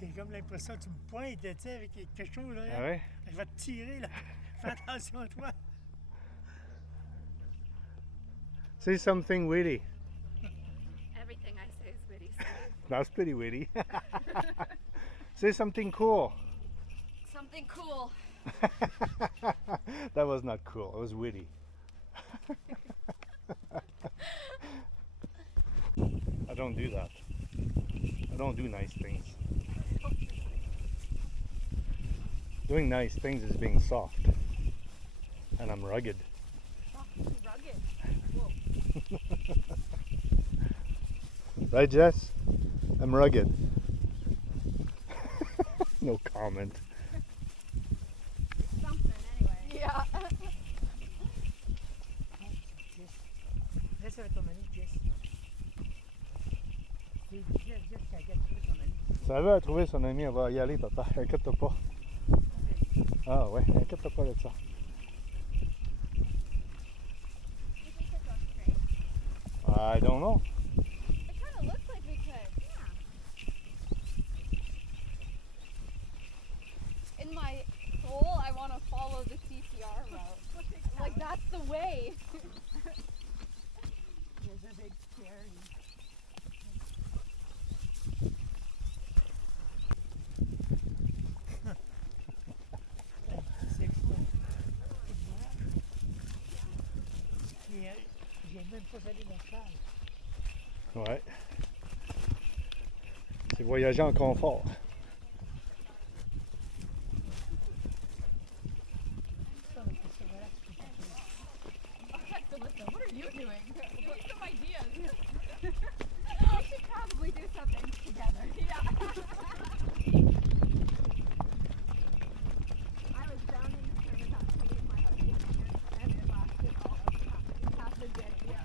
J'ai comme l'impression que tu me pointes, tu sais, avec quelque chose, là. Ah ouais? Je vais te tirer, là. Fais attention à toi. Say something witty. Everything I say is witty, Steve. That's pretty witty. Say something cool. Something cool. That was not cool. It was witty. I don't do that. I don't do nice things. Doing nice things is being soft. And I'm rugged. Rugged. Whoa. Right, Jess? I'm rugged. No comment. Something anyway. Yeah. Laisse avec ton ami, Jess. Jess, elle a trouvé son ami. Ça va trouver son ami, on va y aller, papa. Inquiète-toi pas. Ah ouais, inquiète-toi pas de ça. You think it goes straight? I don't know. It kind of looks like we could. Yeah. In my soul, I want to follow the CCR route. Like, that's the way. There's a big scary. J'ai même pas allé mon cheval. Ouais. C'est voyager en confort. Listen, what are you doing? Give me some ideas. We should probably do something together. Yeah. I was down in the tournament not taking my husband and it lasted all of half the day. Yeah.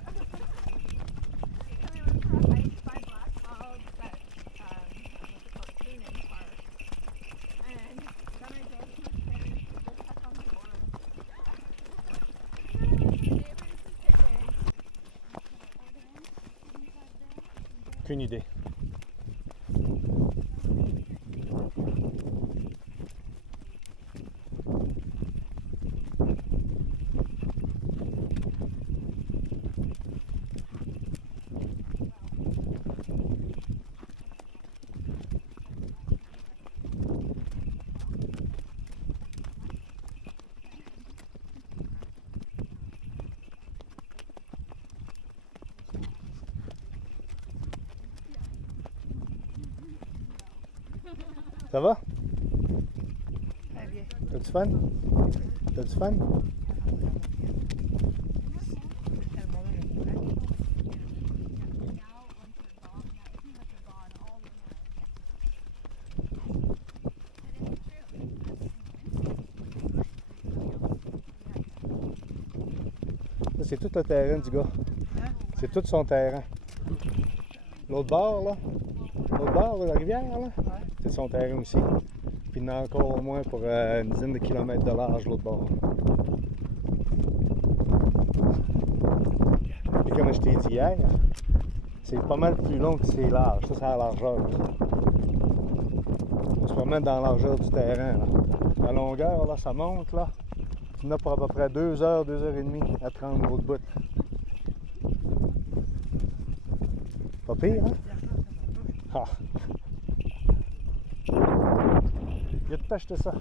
So we went for a hike by Black Clouds that what's it called, Tuning Park. And then I drove to my parents to go check on my mom. Aucune idée. Ça va? Très bien. T'as du fun? T'as du fun? Ça, c'est tout le terrain du gars. C'est tout son terrain. L'autre bord, là. L'autre bord de la rivière, là. C'est son terrain aussi. Puis il y en a encore au moins pour une dizaine de kilomètres de large, l'autre bord. Et comme je t'ai dit hier, c'est pas mal plus long que c'est large. Ça, c'est à la largeur. On se promène dans la largeur du terrain, là. La longueur, là, ça monte, là. Il y en a pour à peu près 2 heures, 2 heures et demie à te rendre l'autre bout. Pas pire, hein? Ah! Viens te t'acheter ça.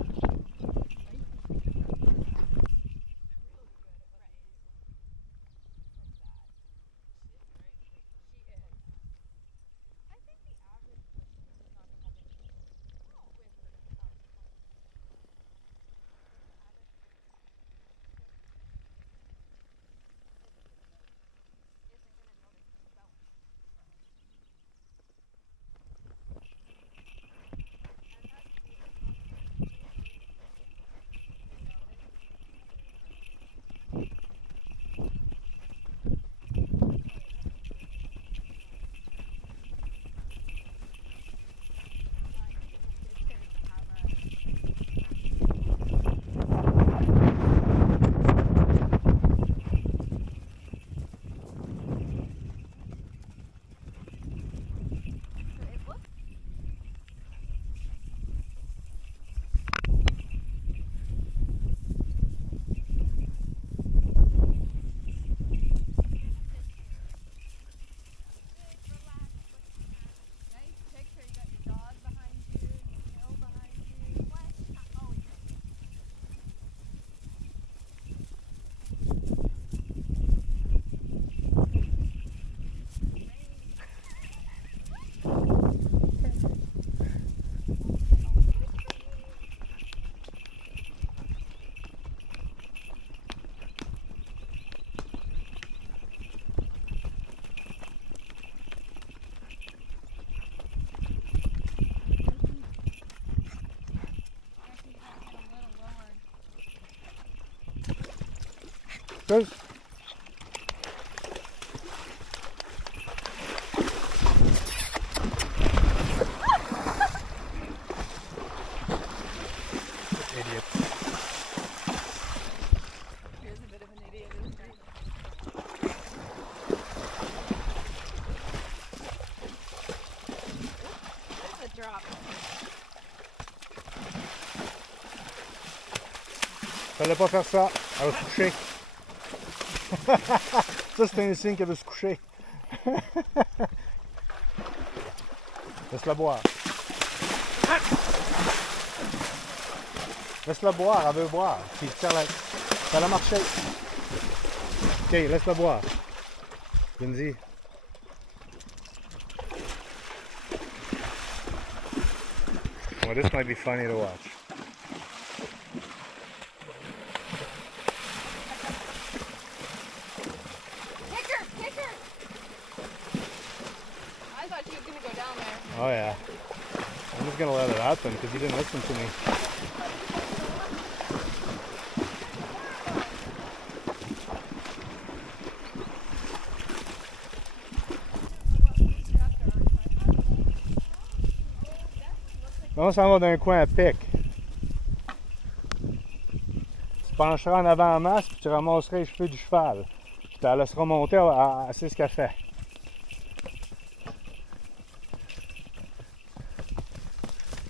Good. Idiot. He is a bit of an idiot, isn't he? There's a drop. Fallait pas faire ça. Elle va se coucher. Ça, c'est un signe qu'elle veut se coucher. Laisse-la boire. Laisse-la boire, elle veut boire. Puis tire-la. Fais-la marcher. Ok, laisse-la boire. Lindsay. Well, this might be funny to watch. Kick her! I thought she was going to go down there. Oh yeah. I'm just gonna let it happen because you didn't listen to me. On s'en va d'un coin à pic. Tu pencheras en avant en masse puis tu ramasseras les cheveux du cheval. Puis tu la laisseras monter à c'est ce qu'elle fait.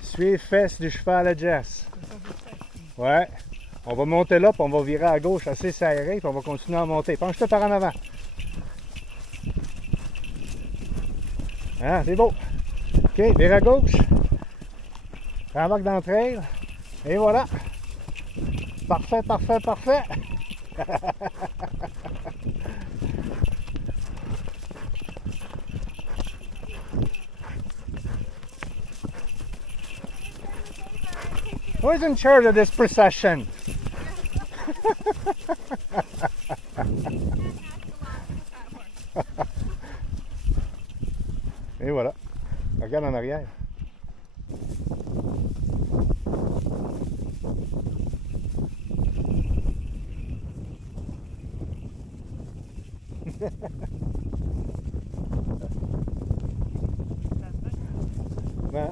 Suis les fesses du cheval à Jess. Ouais. On va monter là, puis on va virer à gauche assez serré, puis on va continuer à monter. Penche-toi par en avant. Hein, c'est beau. OK, vire à gauche. Rembarque dans le trail. Et voilà. Parfait, parfait, parfait. Who's in charge of this procession? Et voilà. Regarde en arrière. Ben,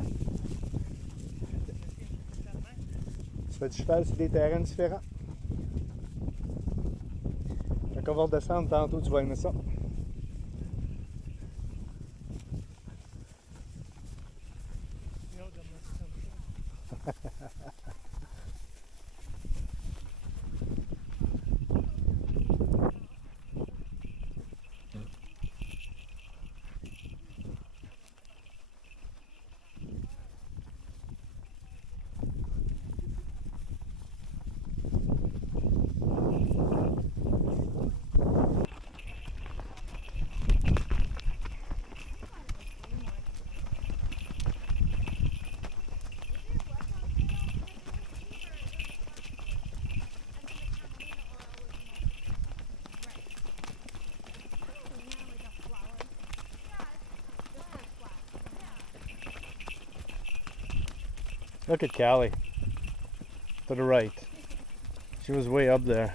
tu fais du cheval sur des terrains différents. Quand on va redescendre tantôt, tu vas aimer ça. Look at Callie. To the right. She was way up there.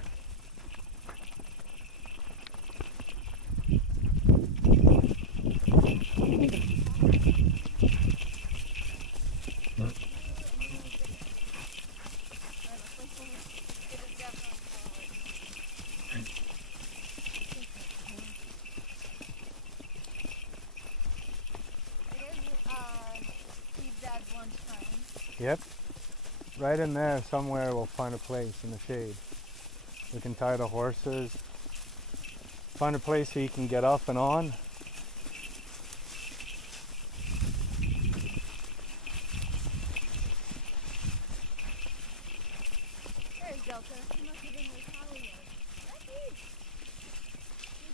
Yep. Right in there somewhere we'll find a place in the shade. We can tie the horses. Find a place so you can get off and on. There's Delta. She must have been with Hollywood. Did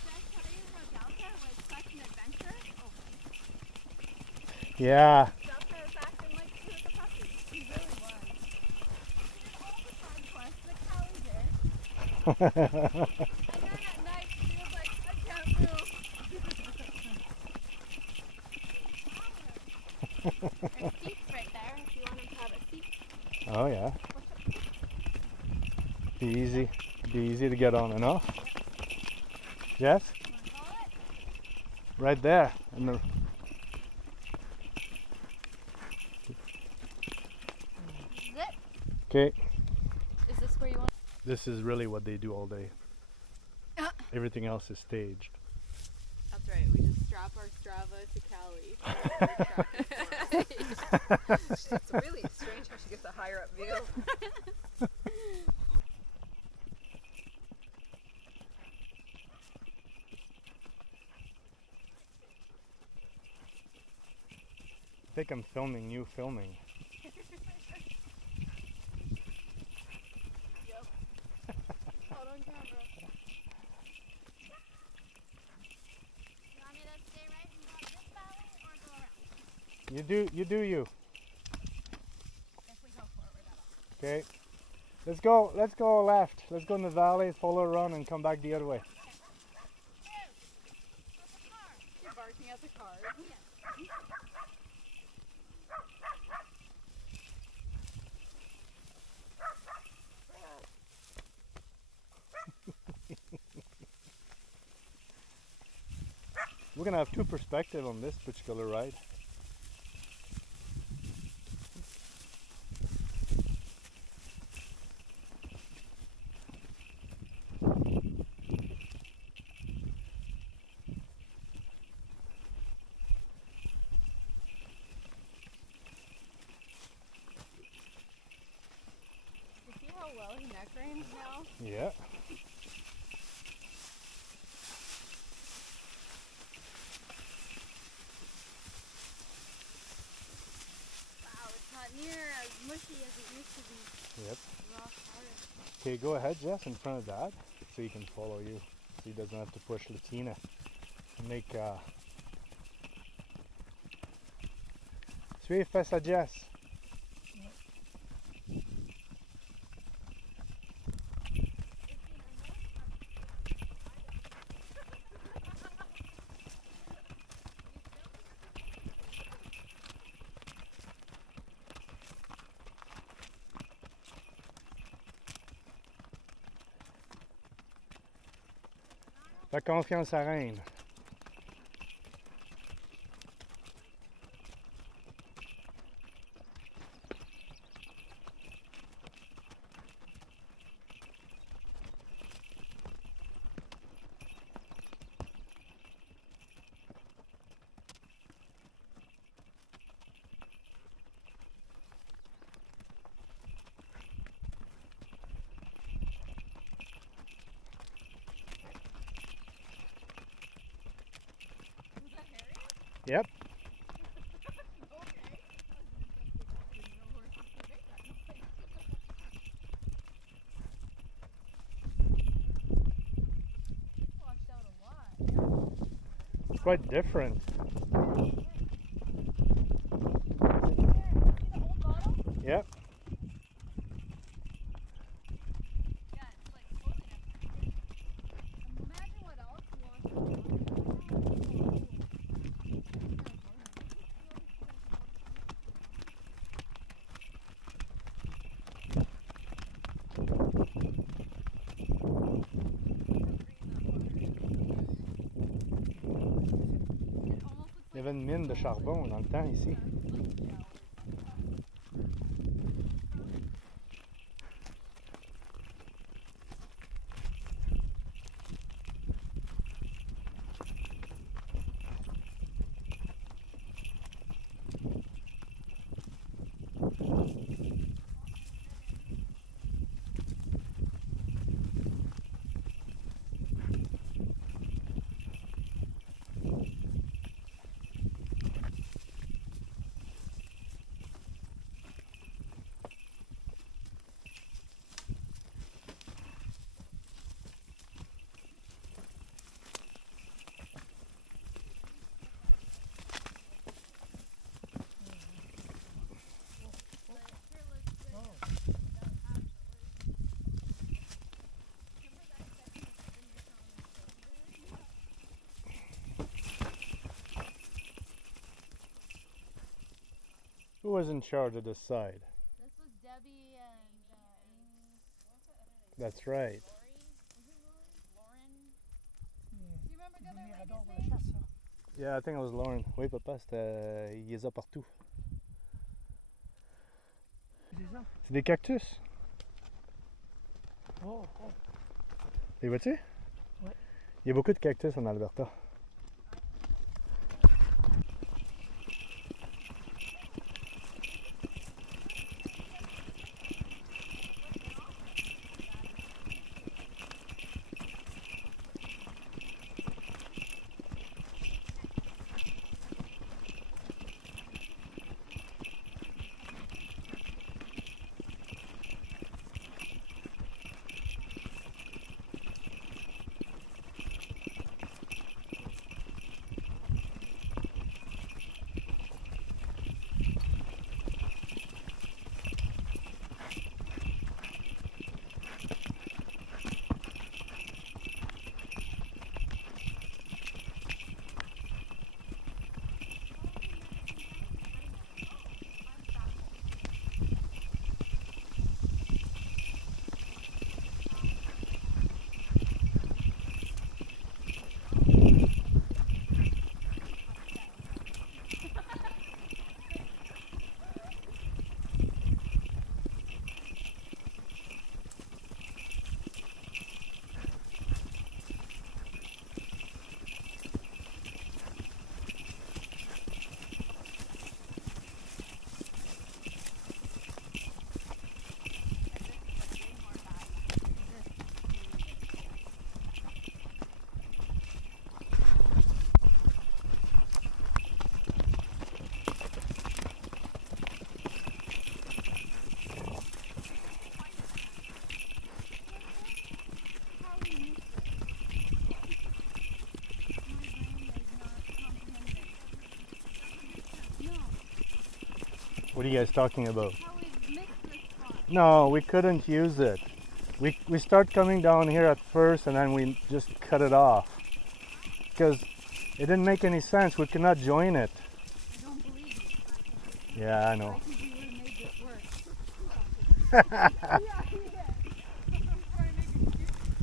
Jess tell you how Delta was such an adventure? Oh. Yeah. Delta was acting like she was a puppy. He really was. She did all the fun quests that Callie did. And then at night she was like, I can't move. There's seats right there if you want him to have a seat. Oh yeah. Be easy to get on and off. Jess? Right there. And the, Is it? okay. Is this where you want? This is really what they do all day. Everything else is staged. That's right. We just strap our Strava to Callie. It's really strange how she gets a higher up view. I think I'm filming you filming. Hold on camera. You want me to stay right and go up this valley or go around? You do you. If we go forward at all. Okay. Let's go left. Let's go in the valley, follow around and come back the other way. You're barking at the car. We're gonna have two perspectives on this particular ride. You see how well he neck reins now? Yeah. Wow, it's not near as mushy as it used to be. Yep. Rock hard. Okay, go ahead, Jess, in front of Dad, so he can follow you. So he doesn't have to push Latina. Make Suis face à Jess. Fais confiance à Reine. Yep. Washed out a lot. It's quite different. Yep. Yeah, it's like totally different. Imagine what else washed out. Il y avait une mine de charbon dans le temps ici. Who was in charge of this side? This was Debbie and Amy. That's right. Lori? Was it Lori? Lauren? des miradors pour la chasse, ça. Yeah, I think it was Lauren. Oui, papa, c'était. Il les a partout. C'est ça? C'est des cactus. Oh, oh. Les vois-tu? Oui. Il y a beaucoup de cactus en Alberta. How we missed it. My brain is not comprehending. No, What are you guys talking about? how we missed this spot. No, we couldn't use it. We start coming down here at first and then we just cut it off. Because it didn't make any sense. We could not join it. I don't believe you. Yeah, I know. I think you would have made this work. Yeah, yeah. I'm trying to make excuses.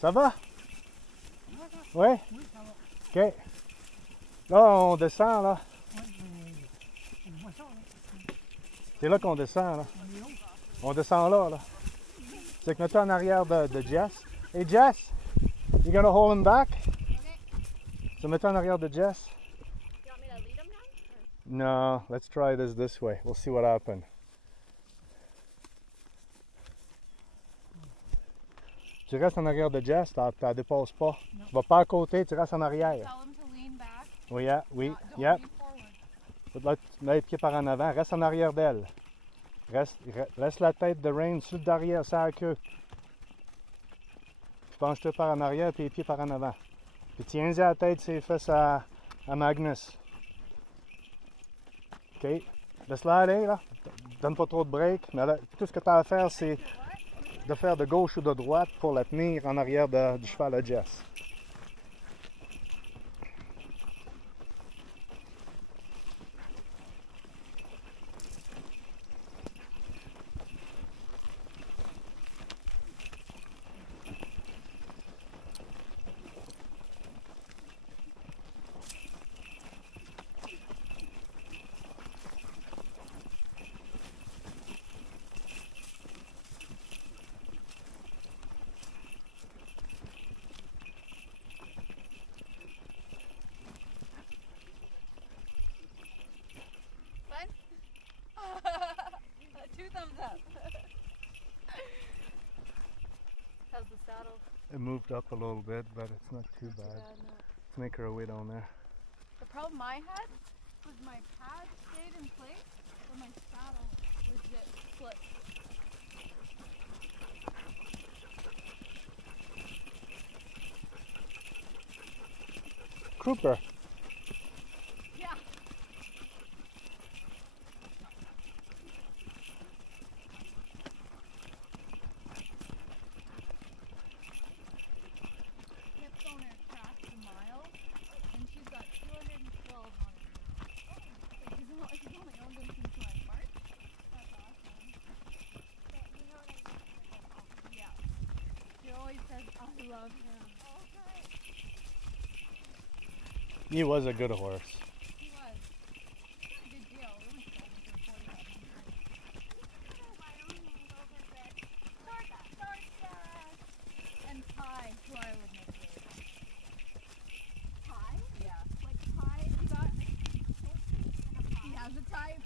Ça va? Ouais? Oui, ça va. Ok. Là, on descend, là. Oui, mais je vois ça, là. C'est là qu'on descend, là. On est où? On descend là, là. C'est que mets-toi en arrière de Jess. Hey, Jess! You gonna hold him back? So mets-toi en arrière de Jess. You want me to lead them now? No, let's try this way. We'll see what happens. Tu restes en arrière de Jess, tu la dépasses pas. Non. Tu vas pas à côté, tu restes en arrière. Tell him to lean back. Oui, oui, Don't yep. lean forward. Tu mets les pieds par en avant, reste en arrière d'elle. Laisse la tête de Rain sur le derrière, sur la queue. Puis penche-toi par en arrière, puis les pieds par en avant. Puis tiens-y la tête, ses fesses à Magnus. OK? Laisse-la aller, là. Donne pas trop de break. Mais là, tout ce que tu as à faire, c'est de faire de gauche ou de droite pour la tenir en arrière du cheval à Jess. Two thumbs up. How's the saddle? It moved up a little bit, but it's not too bad. No. Let's make her way down there. The problem I had was my pad stayed in place, but my saddle legit slipped. Cooper, He was a good horse. He was. He got a good deal. We only sold him for $4,500. And Ty, who I would never really like. Pie? Yeah. Like pie? You got a short piece and a pie. He has a type.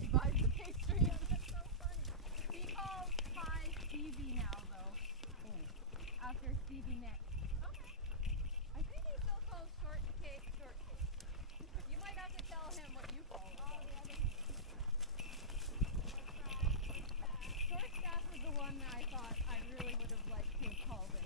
He buys the pastry. That's so funny. He calls Ty Stevie now, though. After Stevie Nicks. Okay. I think he still calls short cake short cake. You might have to tell him what you call it. All the other Short staff was the one that I thought I really would have liked to have called it.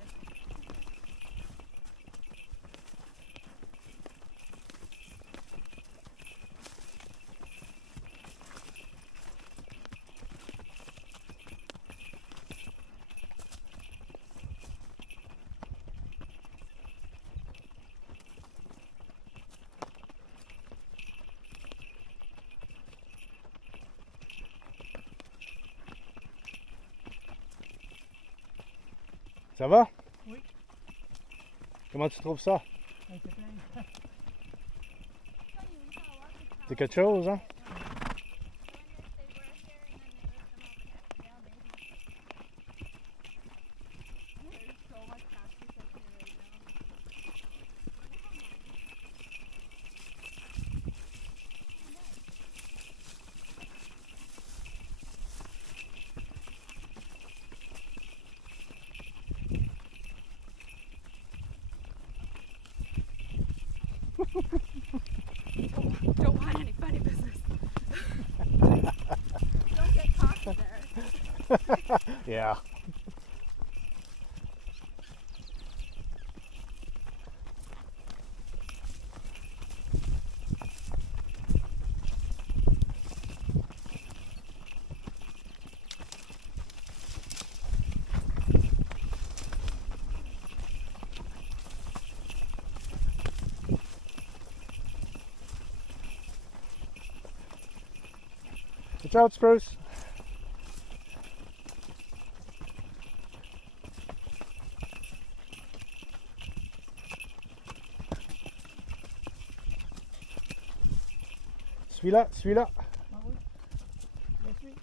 Ça va? Oui. Comment tu trouves ça? Elle était pleine. C'est quelque chose, hein? There's so much pasture up here right now. Don't mind any funny business. Don't get cocky there. Yeah. Watch out, Spruce. Suis-là, suis-là. Ah oui. Je suis.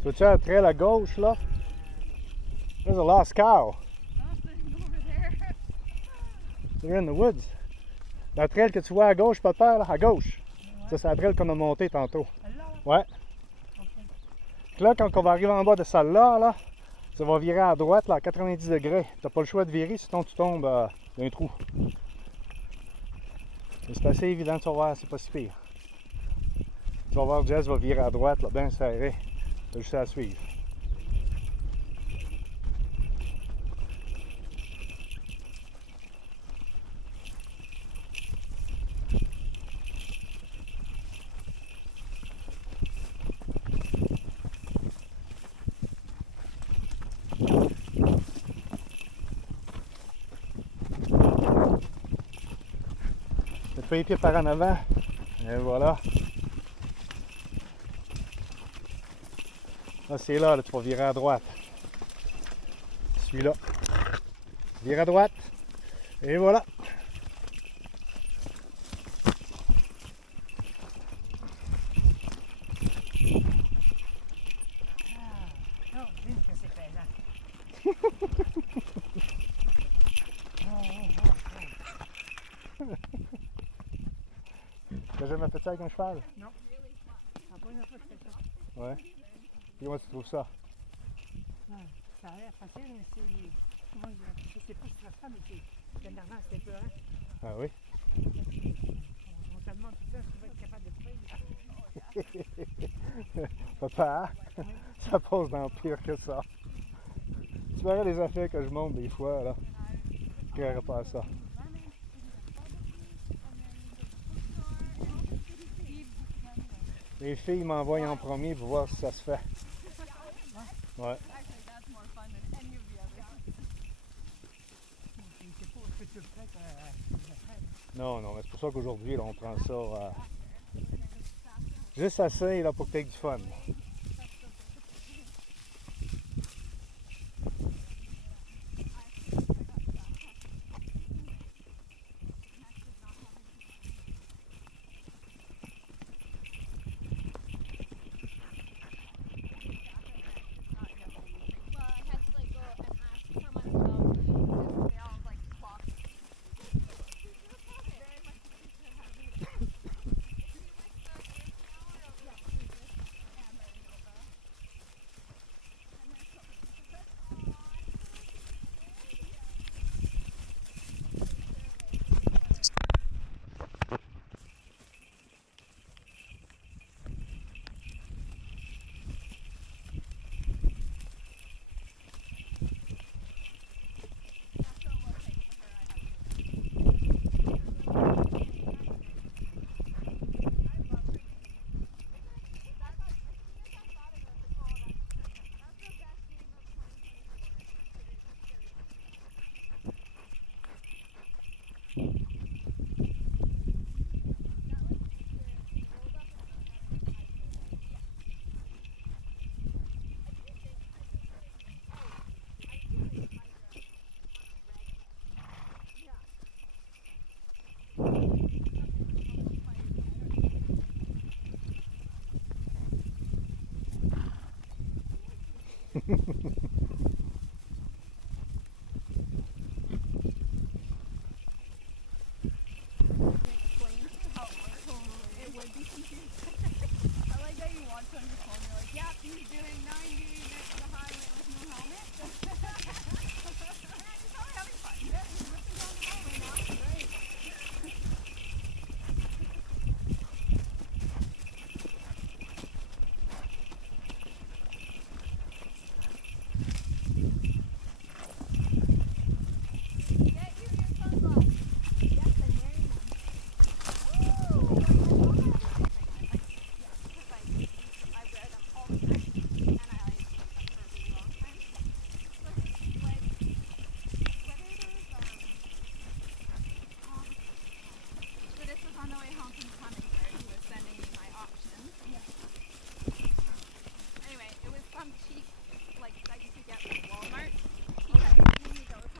Tu vois-tu un trail à gauche, là? There's a lost cow. Nothing over there. They're in the woods. La trail que tu vois à gauche, papa, là, à gauche. Ça, c'est la trail qu'on a montée tantôt. Elle-là, là? Ouais. Ok. Là, quand on va arriver en bas de celle-là, là, ça va virer à droite, là, à 90 degrés. T'as pas le choix de virer, sinon tu tombes dans un trou. Mais c'est assez évident, tu vas voir, c'est pas si pire. Tu vas voir, Jess va virer à droite, là, bien serré. T'as juste à suivre. Mets-toi les pieds par en avant. Et voilà. Là, c'est là, tu vas virer à droite. Celui-là. Vire à droite. Et voilà. Non, dis que c'est pesant. T'as jamais fait ça avec un cheval? Non. C'est la première fois que je fais ça. Ouais. Et comment tu trouves ça? Non, ça a l'air facile, mais c'est. Comment dire? C'est pas stressant, mais c'est. Dernièrement, c'était peurant. Ah oui? On te demande tout ça, si tu vas être capable de faire. Papa, ça passe dans pire que ça. Tu verrais les affaires que je monte des fois, là. Je créerais pas à ça. Les filles m'envoient en premier pour voir si ça se fait. Ouais. Actually, that's more fun than any of the others. C'est pas ce que tu fais que Non, non, mais c'est pour ça qu'aujourd'hui, là, on prend ça juste assez là, pour que tu aies du fun.